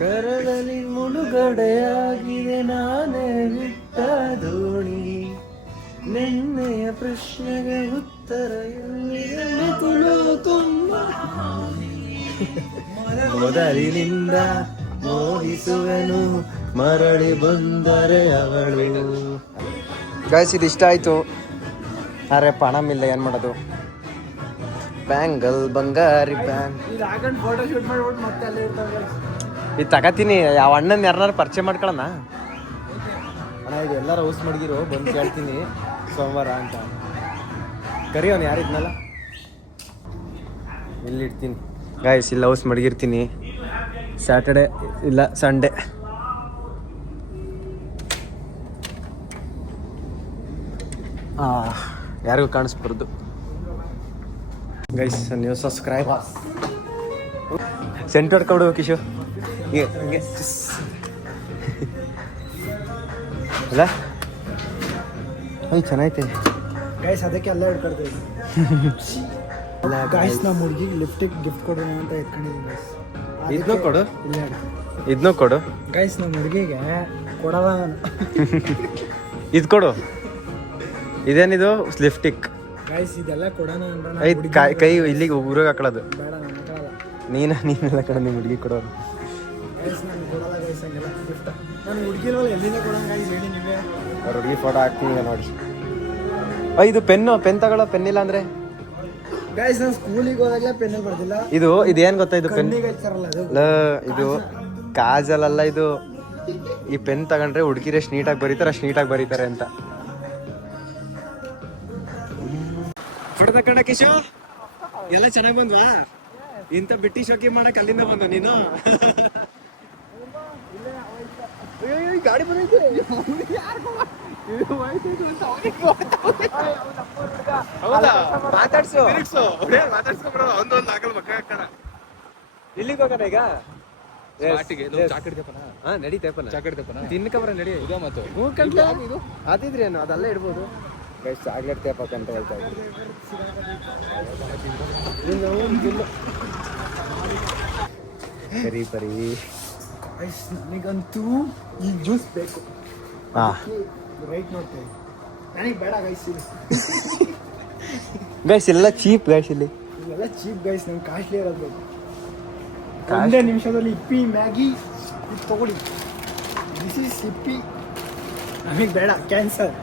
ಕರದಲ್ಲಿ ಮುಳುಗಡೆಯಾಗಿದೆ ನಾನೇ ಬಿಟ್ಟ ದೋಣಿ, ನಿನ್ನೆಯ ಪ್ರಶ್ನೆಗೆ ಉತ್ತರ ಎಲ್ಲಿದೆ ತುಂಬ ಮೊದಲಿನಿಂದ ಮೋಹಿಸುವೆನು ಮರಳಿ ಬಂದರೆ ಅವಳು. ಗಾಯ್ಸ್, ಇದು ಇಷ್ಟ ಆಯ್ತು, ಅರೆ ಪಣಮಿಲ್ಲ, ಏನು ಮಾಡೋದು? ಬ್ಯಾಂಗಲ್ ಬಂಗಾರಿ ಬ್ಯಾಂಗ್ ಇದು ಹಾಕೊಂಡು ಫೋಟೋ ಶೂಟ್ ಮಾಡ್ಬಿಟ್ಟು ಮತ್ತೆ ಅಲ್ಲೇ ಇರ್ತಾರೆ. ಇದು ತಗತೀನಿ. ಯಾವ ಅಣ್ಣನ ಯಾರನ್ನಾರು ಪರಿಚಯ ಮಾಡ್ಕೊಳ್ಳೋಣ ಅಣ್ಣ? ಇದು ಎಲ್ಲರೂ ಹೌಸ್ ಮಡಗಿರು, ಬಂದು ಕೇಳ್ತೀನಿ ಸೋಮವಾರ ಅಂತ. ಕರಿಯೋನು ಯಾರಿದ್ನಲ್ಲ, ಇಲ್ಲಿಡ್ತೀನಿ ಗಾಯ್ಸ್. ಇಲ್ಲ ಹೌಸ್ ಮಡಗಿರ್ತೀನಿ ಸ್ಯಾಟರ್ಡೆ ಇಲ್ಲ ಸಂಡೇ. ಯಾರಿಗೂ ಕಾಣಿಸ್ಬಾರ್ದು ಗೈಸ್. ನೀವು ಸಬ್ಸ್ಕ್ರೈಬ್ ಸೆಂಟರ್ ಕೊಡು ಕಿಶೋ. ಹಿಂಗೆ ಅಲ್ಲ, ಚೆನ್ನಾಗೈತೆ ಗೈಸ್, ಅದಕ್ಕೆ ಎಲ್ಲ ಹಿಡ್ಕೊಳ್ತೀವಿ. ಗಾಯ್ಸ್ ನಮ್ಮ ಹುಡುಗಿಗೆ ಲಿಫ್ಟಿಗೆ ಗಿಫ್ಟ್ ಕೊಡೋಣ ಅಂತ ಎತ್ಕೊಂಡಿದ್ದೀನಿ ಗೈಸ್. ಇದನ್ನೂ ಕೊಡು, ಇಲ್ಲ ಇದನ್ನೂ ಕೊಡು, ಗೈಸ್ ನಮ್ಮ ಹುಡುಗಿಗೆ ಕೊಡಲ್ಲ ನಾನು. ಇದು ಕೊಡು. ಇದೇನಿದು ಲಿಫ್ಟಿಕ್ ಗೈಸ್ ಇದೆಲ್ಲ ಕೊಡೋಣ ಅಂದ್ರೆ ಐದು ಕೈ ಇಲ್ಲಿಗೆ ಊರಿಗೆ ಹಾಕೊಳ್ಳೋದು. ಬೇಡ ನಾನು ಹಾಕಲ್ಲ ನೀನೆಲ್ಲ ಕಡೆ ನಿಮ್ಮ ಹುಡುಗಿ ಕೊಡೋರು. ಗೈಸ್ ನಾನು ಕೊಡಲ್ಲ ಗೈಸ್ ಹಂಗೆಲ್ಲ ಗಿಫ್ಟ್. ನಾನು ಹುಡುಗಿಲ್ವಲ್ಲ ಎಲ್ಲಿಂದ ಕೊಡೋಣ ಗೈಸ್ ಹೇಳಿ ನೀವೇ. ಅವ್ರ ಹುಡುಗಿ ಫೋಟೋ ಹಾಕ್ತೀನಿ ನೋಡಿ. ಇದು ಪೆನ್ ತಗೊಳ್ಳೋ, ಪೆನ್ ಇಲ್ಲ ಅಂದ್ರೆ. ಗೈಸ್ ನಾನು ಸ್ಕೂಲಿಗೆ ಹೋದಾಗಲೇ ಪೆನ್ನಲ್ಲಿ ಬರ್ದಿಲ್ಲ. ಇದೇನು ಗೊತ್ತಾ, ಇದು ಪೆನ್ ಕಣ್ಣಿಗೆ ಹಚ್ಚಾರಲ್ಲ ಅದು. ಇದು ಕಾಜಲ್ ಅಲ್ಲ, ಇದು ಈ ಪೆನ್ ತಗೊಂಡ್ರೆ ಹುಡುಗಿರು ಎಷ್ಟು ನೀಟಾಗಿ ಬರೀತಾರೆ ಅಷ್ಟು ನೀಟಾಗಿ ಬರೀತಾರೆ ಅಂತ. ಫೋಟೋ ತಕೊಂಡ ಕಿಶೋ ಎಲ್ಲ ಚೆನ್ನಾಗಿ ಬಂದ್ವಾ? ಇಂಥ ಬಿಟ್ಟಿ ಶೋಕಿ ಮಾಡಕ್ ಅಲ್ಲಿಂದ ಬಂದ ನೀನು? ಗಾಡಿ ಬಂದೈತೆ. ಮಾತಾಡ್ಸು, ಇಲ್ಲಿಗೆ ಹೋಗೋಣ ಈಗ. ತಿನ್ಕಬರ ನಡಿ. ಅದಿದ್ರೇನು ಅದಲ್ಲೇ ಇಡ್ಬೋದು. ಚಾಕ್ಲೇಟ್ ತೇಪಕ್ ಅಂತ ಹೇಳ್ತಾ ಇದ್ರಿ. ಪರಿ ಗೈಸ್ ನನಗಂತೂ ಈ ಜ್ಯೂಸ್ ಬೇಕು. ಹಾ ರೈಟ್ ನೋಡ್ತೇವೆ. ನನಗೆ ಬೇಡ ಗೈಸ್ ಇದು. ಗೈಸ್ ಎಲ್ಲ ಚೀಪ್ ಗೈಸ್ ಇಲ್ಲಿ. ಇವೆಲ್ಲ ಚೀಪ್ ಗೈಸ್, ನಂಗೆ ಕಾಸ್ಟ್ಲಿ ಇರೋದು ಬೇಕು. ಒಂದೇ ನಿಮಿಷದಲ್ಲಿ ಇಪ್ಪಿ ಮ್ಯಾಗಿ ಇದು ತಗೊಳ್ಳಿ. This is Yippee. ನಮಗೆ ಬೇಡ, ಕ್ಯಾನ್ಸರ್.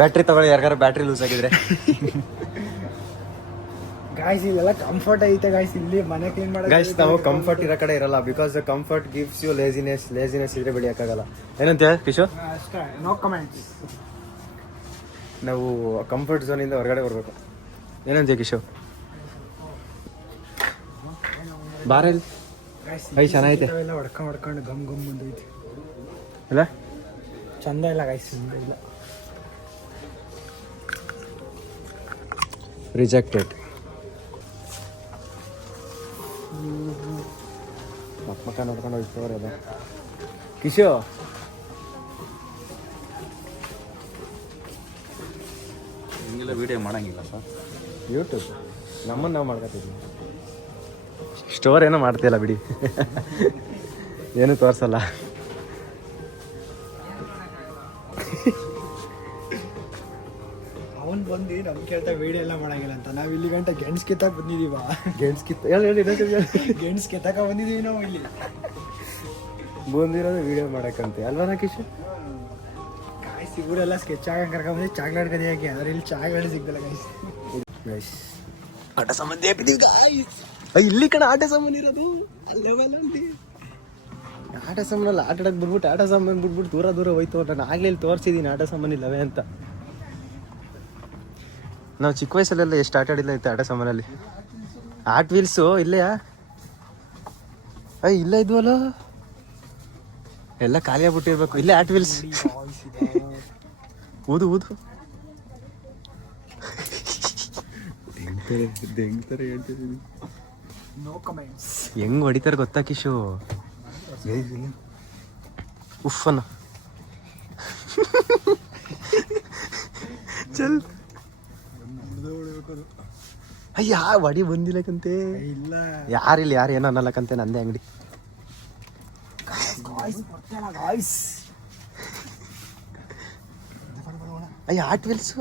ಬ್ಯಾಟ್ರಿ ತಗೊಳ್ಳಿ, ಯಾರಿಗಾರು ಬ್ಯಾಟ್ರಿ ಲೂಸ್ ಆಗಿದ್ರೆ. ಗಾಯ್ಸ್ ಇಲ್ಲೆಲ್ಲ ಕಂಫರ್ಟ್ ಐತೆ ಗಾಯ್ಸ್. ಇಲ್ಲಿ ಮನೆ ಕ್ಲೀನ್ ಮಾಡೋದು ಗೈಸ್ ನಾವು ಕಂಫರ್ಟ್ ಇರೋ ಕಡೆ ಇರಲ್ಲ. Because the comfort gives you laziness ಇದ್ರೆ ಬೆಳೆಯೋಕ್ಕಾಗಲ್ಲ. ಏನಂತ ಕಿಶೋರ್? ಅಷ್ಟೇ, ನೋ ಕಮೆಂಟ್ಸ್. ನಾವು ಕಂಫರ್ಟ್ ಝೋನಿಂದ ಹೊರಗಡೆ ಬರ್ಬೇಕು. ಏನಂತ ಕಿಶೋರ್? ಬಾರಲ್ಲಿ ಐ ಚೆನ್ನಾಗೈತೆ. ಎಲ್ಲ ಹೊಡ್ಕೊಂಡು ಗಮ್ ಬಂದೈತಿ. ಇಲ್ಲ ಚಂದ ಇಲ್ಲ ಗೈಸ್, ಇಲ್ಲ. ರಿಜೆಕ್ಟೆಡ್. ಮಕ್ಕ ನೋಡ್ಕೊಂಡು ಹೋಗ್ತವ್ರೆ ಅದು. ಕಿಶೋ ಹಿಂಗೆಲ್ಲ ವಿಡಿಯೋ ಮಾಡಂಗಿಲ್ಲಪ್ಪ. ಯೂಟ್ಯೂಬ್ ನಮ್ಮನ್ನು ನಾವು ಮಾಡ್ಕೊತಿದ್ವಿ. ಸ್ಟೋರ್ ಏನೋ ಮಾಡ್ತೀಯಲ್ಲ ಬಿಡಿ. ಏನು ತೋರಿಸಲ್ಲ. ಅವನ್ ಬಂದು ನಮ್ ಕೇಳ್ತಾ ವಿಡಿಯೋ ಎಲ್ಲ ಮಾಡಂಗಿಲ್ಲ ಅಂತ. ನಾವ್ ಇಲ್ಲಿ ಗಂಟ ಗೆಣಸ್ ಕಿತ್ತಾಕ ಬಂದಿದೀವ. ಗೆಣಸ್ ಕಿತ್ತ ಹೇಳಿ ಗೆಣಸ್ ಕಿತ್ತಾಕ ಬಂದಿದೀವಿ ನಾವು ಇಲ್ಲಿ. ಬಂದಿರೋದು ವಿಡಿಯೋ ಮಾಡಕ್ಕಂತೆ ಅಲ್ವಾ ಕಿಶೋ? ಗಾಯ್ಸ್ ಇವರೆಲ್ಲ ಸ್ಕೆಚ್ ಆಗಂಗೆ ಕರ್ಕೊಂಡ್ಬಂದು ಚಾಕ್ಲೇಟ್ ಕದಿಯಾಕಿ, ಅದ್ರ ಇಲ್ಲಿ ಚಾಕ್ಲೇಟ್ ಸಿಗ್ತಲ್ಲ ಗೈಸ್. ಗೈಸ್ ಆಟ ಸಾಮಾನು ಹಾಕಿದೀವಿ ಗಾಯ್ಸ್. ಇಲ್ಲಿ ಕಡೆ ಆಟ ಸಾಮಾನು ಇರೋದು ಅಲ್ಲೇ. ಆಟ ಸಾಮಾನಲ್ಲ, ಆಟ ಆಡಕ್ಕೆ ಬಿಟ್ಬಿಟ್ಟು ಆಟ ಸಾಮಾನು ಬಿಟ್ಬಿಟ್ಟು ದೂರ ಹೋಯ್ತು. ನಾನು ಆಗ್ಲೇ ಇಲ್ಲಿ ತೋರಿಸಿದ್ದೀನಿ ಆಟ ಸಾಮಾನು ಇಲ್ಲವೇ ಅಂತ. ನಾವು ಚಿಕ್ಕ ವಯಸ್ಸಲ್ಲೆಲ್ಲ ಎಷ್ಟು ಆಟ ಆಡಿಲ್ಲ ಇತ್ತು ಆಟ ಸಾಮಾನಲ್ಲಿ. ಆಟ್ ವೀಲ್ಸು ಇಲ್ಲೆಯಾ? ಇಲ್ಲ ಇದ್ವಲ್ಲ, ಎಲ್ಲ ಖಾಲಿ ಆಗ್ಬಿಟ್ಟಿರ್ಬೇಕು. ಇಲ್ಲೇ ಆಟ್ ವೀಲ್ಸ್. ಊದು ನೋ ಕಮೆಂಟ್ಸ್. ಹೆಂಗ್ ಹೊಡಿತಾರೆ ಗೊತ್ತಾ ಕಿಶು? ಉಫ್ಫನ ಚಲ್. ಅಯ್ಯ ವಡಿ ಬಂದಿಲ್ಲಕಂತೆ. ಇಲ್ಲ ಯಾರಿಲ್ಲ, ಯಾರು ಏನೋ ಅನ್ನಲ್ಲಕಂತೆ. ನಂದೇ ಅಂಗಡಿ. ಅಯ್ಯ ಆಟ್ ವೀಲ್ಸು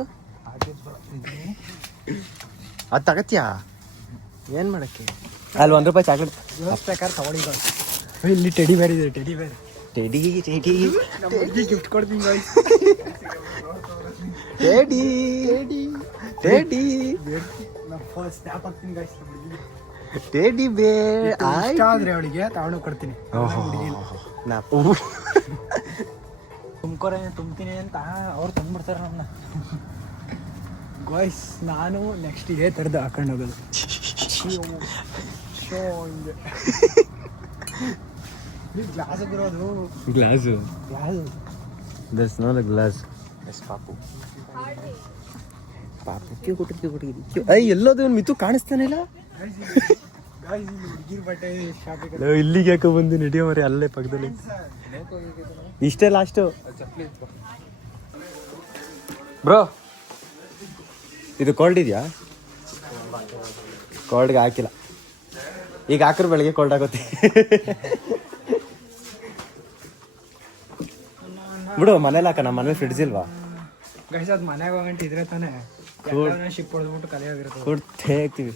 ಅದು ತಗತ್ಯಾ? ಏನು ಮಾಡಕ್ಕೆ? ಅಲ್ಲಿ ₹1 ಚಾಕ್ಲೇಟ್ ಬೇಕಾದ್ರೆ ತಗೊಳ್ಳಿ. ಇಲ್ಲಿ ಟೆಡಿ ಬೇರ್ ಇದೆ, ಟೆಡಿ ಬೇರ್. ಟೆಡಿ ಗಿಫ್ಟ್ ಕೊಡ್ತೀನಿ ಗಾಯ್ಸ್. ಟೆಡಿ ನಾನು ಫಸ್ಟ್ ಸ್ನ್ಯಾಪ್ ಹಾಕ್ತೀನಿ ಗಾಯ್ಸ್. ಟೆಡಿ ಬೇರ್ ಇಷ್ಟ ಆದ್ರೆ ಅವಳಿಗೆ ತಗೊಂಡು ಕೊಡ್ತೀನಿ. ತುಂಬ್ತೀನಿ ಅಂತ ಅವ್ರು ತಂದ್ಬಿಡ್ತಾರೆ ನನ್ನ. ಗಾಯ್ಸ್ ನಾನು ನೆಕ್ಸ್ಟ್ ಇದೇ ಥರದ್ದು ಹಾಕೊಂಡು ಹೋಗೋದು. ಗ್ಲಾಸ್ ಬರೋದು. Glass this no the glass. Yes ಪಾಪು ಐ ಎಲ್ಲೋದು ಮಿತು ಕಾಣಿಸ್ತಾನೆ ಇಲ್ಲ. ಹುಡುಗಿರ್ ಬಟ್ಟೆ ಶಾಪಿಂಗ್ ಇಲ್ಲಿಗೆ ಯಾಕೆ ಬಂದು ನಡಿಯೋ ಮರಿ ಅಲ್ಲೇ ಪಕ್ಕದಲ್ಲಿ. ಇಷ್ಟೇ ಲಾಸ್ಟು ಬ್ರೋ. ಇದು ಕೋಲ್ಡ್ ಇದೆಯಾ? ಕೋಲ್ಡ್ಗೆ ಹಾಕಿಲ್ಲ, ಈಗ ಹಾಕಿದ್ರೆ ಬೆಳಗ್ಗೆ ಕೋಲ್ಡ್ ಆಗುತ್ತೆ. ಬಿಡು ಮನೇಲಿ ಹಾಕ, ನಮ್ಮ ಮನೇಲಿ ಫ್ರಿಡ್ಜ್ ಇಲ್ವಾ? ಗೈಸ್ ಅದು ಮನೆಗೆ ಹೋಗಂಟ ಇದ್ರೆ ತಾನೇ ಶಿಪ್ ಹೊಡೆದ್ಬಿಟ್ಟು ಕಲಿಯೋಗಿರುತ್ತೆ. ಕೊಡ್ತೇ ಇರ್ತೀವಿ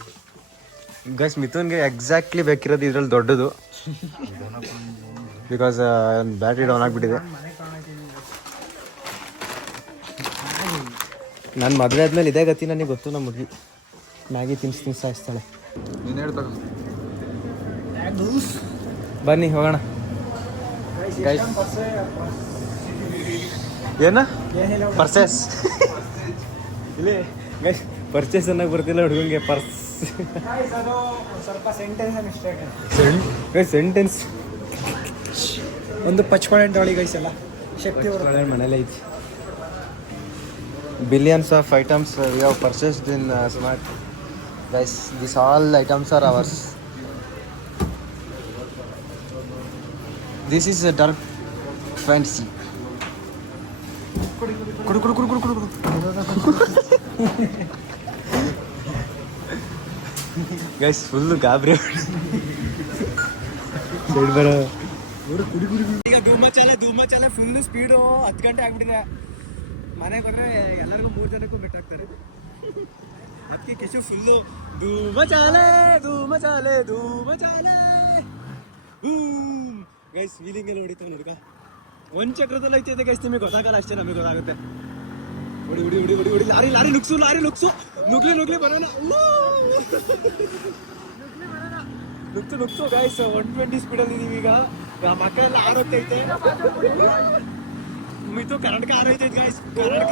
ಗೈಸ್. ಮಿಥುನ್ಗೆ ಎಕ್ಸಾಕ್ಟ್ಲಿ ಬೇಕಿರೋದು ಇದ್ರಲ್ಲಿ ದೊಡ್ಡದು, ಬಿಕಾಸ್ ಬ್ಯಾಟ್ರಿ ಡೌನ್ ಆಗಿಬಿಟ್ಟಿದೆ. ನನ್ನ ಮದುವೆ ಆದ್ಮೇಲೆ ಇದೇ ಗತಿ ನನಗೆ ಗೊತ್ತು. ನಮ್ಮ ಹುಡುಗಿ ಮ್ಯಾಗಿ ತಿನ್ಸಿ ಸಾಯಿಸ್ತಾಳೆ. ನೀನು ಹೇಳ್ತಕ್ಕ ಬನ್ನಿ ಹೋಗೋಣ ಗೈಸ್. ಏನ ಪರ್ಚೇಸ್ ಇಲ್ಲಿ ಗೈಸ್, ಪರ್ಚೇಸ್ ಅನ್ನೋಕೆ ಬರ್ತಿಲ್ಲ ಹುಡುಗಂಗೆ. ಪರ್ಸ್ ಅದು ಸ್ವಲ್ಪ ಸೆಂಟೆನ್ಸ್ ಮಿಸ್ಟೇಕ್. ಸೆಂಟೆನ್ಸ್ ಒಂದು ಪಚ್ಕೊಳ್ಳಿ ತೊಳಿ ಗೈಸ್ ಎಲ್ಲ ಶಕ್ತಿ ಮನೇಲೆ ಐತಿ. Billions of items we have purchased in Smart. Guys, these all items are ours. This is a dark fantasy. Kudu. Guys, full ಗಾಬರಿ. ಸೈಡ್ ಬರೋ ಈಗ ಧೂಮಚಾಲೆ ಫುಲ್ ಸ್ಪೀಡು. 10 ಗಂಟೆ ಆಗ್ಬಿಟ್ಟಿದೆ. ಮನೆಗೆ ಬಂದರೆ ಎಲ್ಲರಿಗೂ 3 ಜನಕ್ಕೂ ಬಿಟ್ಟಾಗ್ತಾರೆ. ಅದಕ್ಕೆ ಕಿಶು ಫುಲ್ಲು ಧೂಮಚಾಲೆ. ಗೈಸ್ ವೀಲಿಂಗ್ ಎಲ್ಲ ಹೊಡಿತಾನೆ ಹುಡುಗ. ಒಂದು ಚಕ್ರದಲ್ಲಿ ಐತೆ ಗೈಸ್, ನಿಮಗೆ ಗೊತ್ತಾಗಲ್ಲ ಅಷ್ಟೇ, ನಮಗೆ ಗೊತ್ತಾಗುತ್ತೆ. ಹೊಡಿ ಲಾರಿ ನುಗ್ಸು ನುಗ್ಲಿ ಬರೋಣ. ನುಗ್ಸು ಗೈಸ್. 120 ಸ್ಪೀಡಲ್ಲಿ ಇದೀವಿ ಈಗ. ಮಕ್ಕಳೆಲ್ಲ ಆರೋಗ್ತೈತೆ. ಮಿತು ಕರ್ನಾಟಕ ಆರೈತೈತೆ ಗೈಸ್. ಕರ್ನಾಟಕ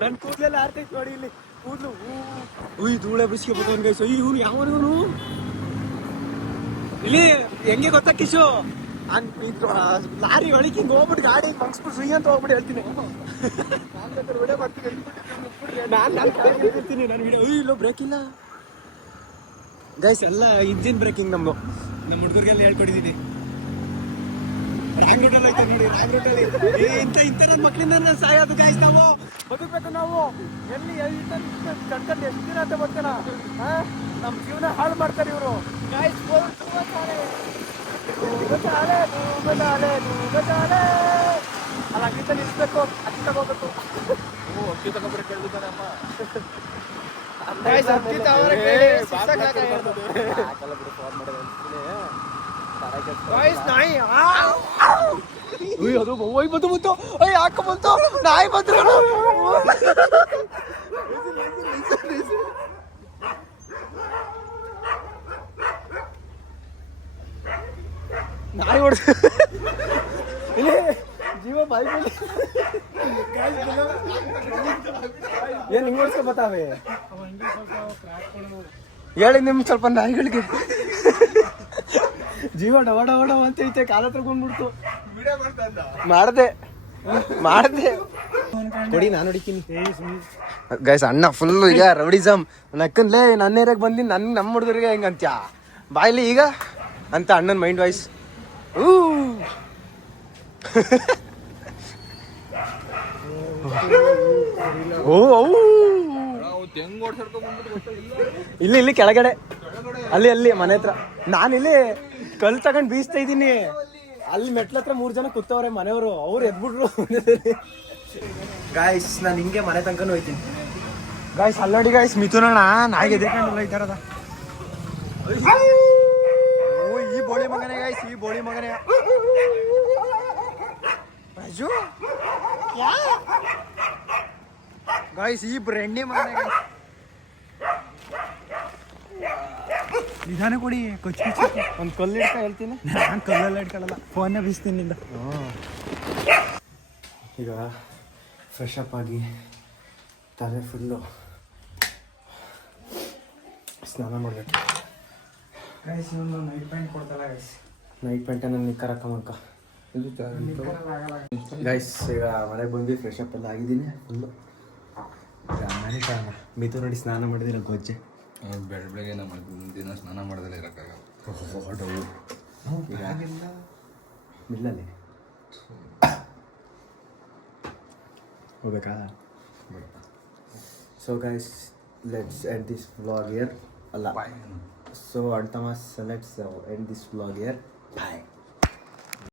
ನನ್ನ ಕೂದಲೆಲ್ಲ ಆರ್ತೈತೆ ನೋಡಿ. ಇಲ್ಲಿ ಕೂದಲು ಧೂಳೆ ಬಿಸ್ಕೊಬೋದು ಗೈಸ್. ಇವನು ಯಾವನು ಇಲ್ಲಿ ಹೆಂಗೆ ಗೊತ್ತಾ ಕಿಶು? ಲಾರಿ ಒಳಗೆ ಹಿಂಗೆ ಹೋಗ್ಬಿಟ್ಟು ಗಾಡಿ ಮಂಗ್ಸ್ಬಿಟ್ಟು ಸುಯ್ಯ ಅಂತ ಹೋಗ್ಬಿಟ್ಟು ಹೇಳ್ತೀನಿ. ವಿಡಿಯೋ ಮಾಡ್ತೀನಿ. ನಾನು ವಿಡಿಯೋ ಇಲ್ಲೋ ಬ್ರೇಕ್ ಇಲ್ಲ ಗೈಸ್. ಎಲ್ಲ ಇಂಜಿನ್ ಬ್ರೇಕಿಂಗ್ ನಮ್ಮ ಹುಡುಗರಿಗೆಲ್ಲ ಹೇಳ್ಕೊಟ್ಟಿದ್ದೀನಿ. ರಾಂಗ್ ರೂಟಲ್ಲಿ ಐತೆ ನೋಡಿ, ರಾಂಗ್ ರೂಟಲ್ಲಿ. ಇಂಥ ನನ್ನ ಮಕ್ಕಳಿಂದ ಸಾಯೋದು ಗೈಸ್. ನಾವು ಬದುಕಬೇಕು. ನಾವು ಎಲ್ಲಿ ಕಣ್ಕಂಡು ಎಷ್ಟು ದಿನ ಅಂತ ಬರ್ತಾನ. ನಮ್ಮ ಜೀವನ ಹಾಳು ಮಾಡ್ತಾರೆ ಇವರು ಗೈಸ್. ಅಲ್ಲ ಅಕ್ಕಿಂತ ನಿಲ್ಸ್ಬೇಕು, ಅಕ್ಕಿ ತಗೋಬೇಕು. ಅಕ್ಕಿ ತಗೊಂಡ್ರೆ ಕೇಳಿದ್ದಾನೆ ಅಮ್ಮ. ಅದು ಬಂತು. ಯಾಕೆ ಬಂತು? ನಾಯಿ ಬಂದ್ರು. ನಾಯಿ ಹೊಡ್ದು ಇಲ್ಲಿ ಜೀವ ಬಾಯಿ ಮೇಲೆ ಏನ್ ಹಿಂಗ್ ಹೊಡ್ಸ್ಕೊ ಬತ್ತಾವೆ. ಹೇಳಿ ನಿಮ್ ಸ್ವಲ್ಪ ನಾಯಿಗಳಿಗೆ ಜೀವ ಡವಡ ಅಂತ ಐತೆ. ಕಾಲ ಹತ್ರ ಬಂದ್ಬಿಡ್ತು. ಮಾಡ್ದೆ ಕೊಡಿ, ನಾನು ಹೊಡಿತೀನಿ ಗೈಸ್. ಅಣ್ಣ ಫುಲ್ ಈಗ ರೌಡಿಸಮ್. ನಕ್ಕನ್ಲೇ ನನ್ನ ಏರಿಯಾಗ ಬಂದಿನಿ, ನಮ್ಮ ಹುಡುಗರಿಗೆ ಹೆಂಗ ಅಂತ್ಯಾ ಬಾಯ್ಲಿ ಈಗ ಅಂತ ಅಣ್ಣನ ಮೈಂಡ್ ವಾಯ್ಸ್. ಇಲ್ಲಿ ಕೆಳಗಡೆ ಅಲ್ಲಿ ಮನೆ ಹತ್ರ. ನಾನಿಲ್ಲಿ ಕಲ್ ತಗೊಂಡು ಬೀಸ್ತಾ ಇದ್ದೀನಿ. ಅಲ್ಲಿ ಮೆಟ್ಲ ಹತ್ರ 3 ಜನ ಕೂತವ್ರೆ ಮನೆಯವರು. ಅವ್ರು ಎದ್ಬಿಟ್ರು. ಗಾಯ್ಸ್ ನಾನು ಹಿಂಗೆ ಮನೆ ತನಕನೂ ಹೋಯ್ತೀನಿ ಗಾಯ್ಸ್. ಅಲ್ಲೋಡಿ ಗಾಯ್ಸ್, ಮಿಥುನಣ್ಣ ನಾಯಿಗೆ ಎದ್ಕೊಂಡಲ್ಲ ಈ ಥರದ. ಈ ಬೋಳಿ ಮಗನೇ ಗಾಯ್ಸ್, ಈ ಬೋಳಿ ಮಗನೇ ರಾಜು ಗಾಯ್ಸ್. ಈ ಬ್ರೆಂಡಿ ಮಗನೇ ಗಾಯ್ಸ್. ನಿಧಾನ ಕೊಡಿ, ಕೊಚ್ಚಿ ಒಂದು ಕಲ್ಲು ಇಡ್ಕ ಹೇಳ್ತೀನಿ. ನಾನು ಕಲ್ಲೆಲ್ಲ ಇಟ್ಕೊಳ್ಳಲ್ಲ, ಫೋನೇ ಬೀಸ್ತೀನಿ ನಿಂದ. ಈಗ ಫ್ರೆಶ್ ಅಪ್ ಆಗಿ ತಲೆ ಫುಲ್ಲು ಸ್ನಾನ ಮಾಡಬೇಕು ಗೈಸ್. ಇವನು ನೈಟ್ ಪ್ಯಾಂಟ್ ಕೊಡ್ತಲ್ಲ ಗೈಸ್. ನೈಟ್ ಪ್ಯಾಂಟ ನನ್ನ ನಿಕ್ಕರ್ ಹಾಕಮಕ್ಕ ಗೈಸ್. ಈಗ ಮನೆಗೆ ಬಂದು ಫ್ರೆಶ್ ಅಪ್ ಎಲ್ಲ ಆಗಿದ್ದೀನಿ ಫುಲ್ಲು. ಮಿತು ನೋಡಿ ಸ್ನಾನ ಮಾಡಿದಿರ ಗೊಜ್ಜೆ. ಬೆಳಗ್ಗೆ ದಿನ ಸ್ನಾನ ಮಾಡೋದಲ್ಲ ಇರೋಕ್ಕಾಗಲ್ಲ. ಮಿಲ್ಲಲ್ಲಿ ಹೋಗ್ಬೇಕಾ? So guys let's end this vlog here ಅಲ್ಲ ಸೊ ಅಣ್ತಮಾಸ್ let's end this vlog here bye